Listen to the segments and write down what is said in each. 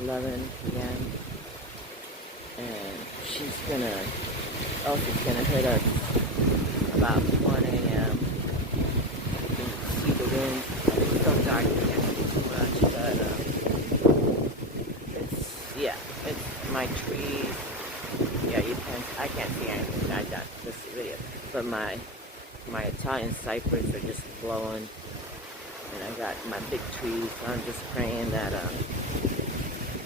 11 p.m. And she's gonna hit us about 1 a.m. You can see the wind. It's so dark, you can't see too much, but it's my trees. Yeah, I can't see anything. I got this video, but my Italian cypress are just blowing, and I got my big trees. So I'm just praying that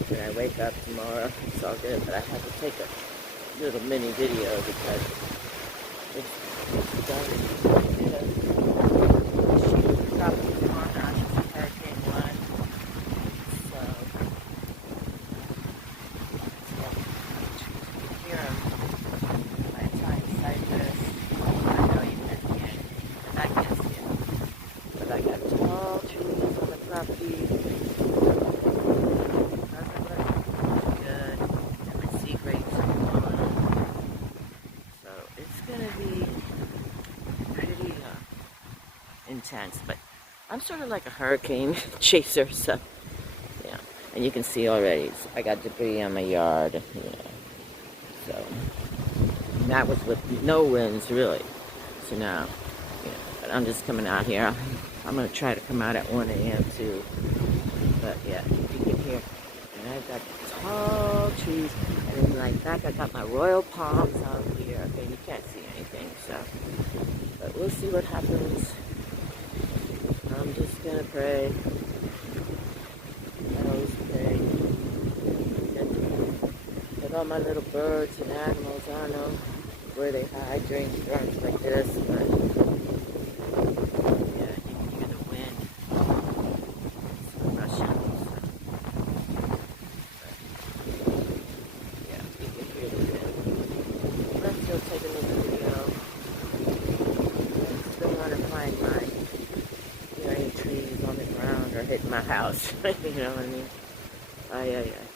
when I wake up tomorrow, it's all good. But I have to take a little mini video because it's done. She's dropping tomorrow now. She's a hurricane one, so you can hear them. My Italian cypress. I know you can't see anything, and I can't see it. But I got tall trees on the property. Intense, but I'm sort of like a hurricane chaser, so yeah. And you can see already, I got debris on my yard, so and that was with no winds really. So now, but I'm just coming out here. I'm gonna try to come out at 1 a.m. too. But yeah, you can hear, and I've got tall trees, and then like back I got my royal palms out here. Okay, you can't see anything, so but we'll see what happens. I'm just gonna pray. I always pray. Get all my little birds and animals. I don't know where they hide during storms like this, but yeah, you can hear the wind. It's rushing. Yeah, you can hear the wind. Let's still take another video. I still want to find my trees on the ground or hitting my house. You know what I mean? Ay, ay, ay.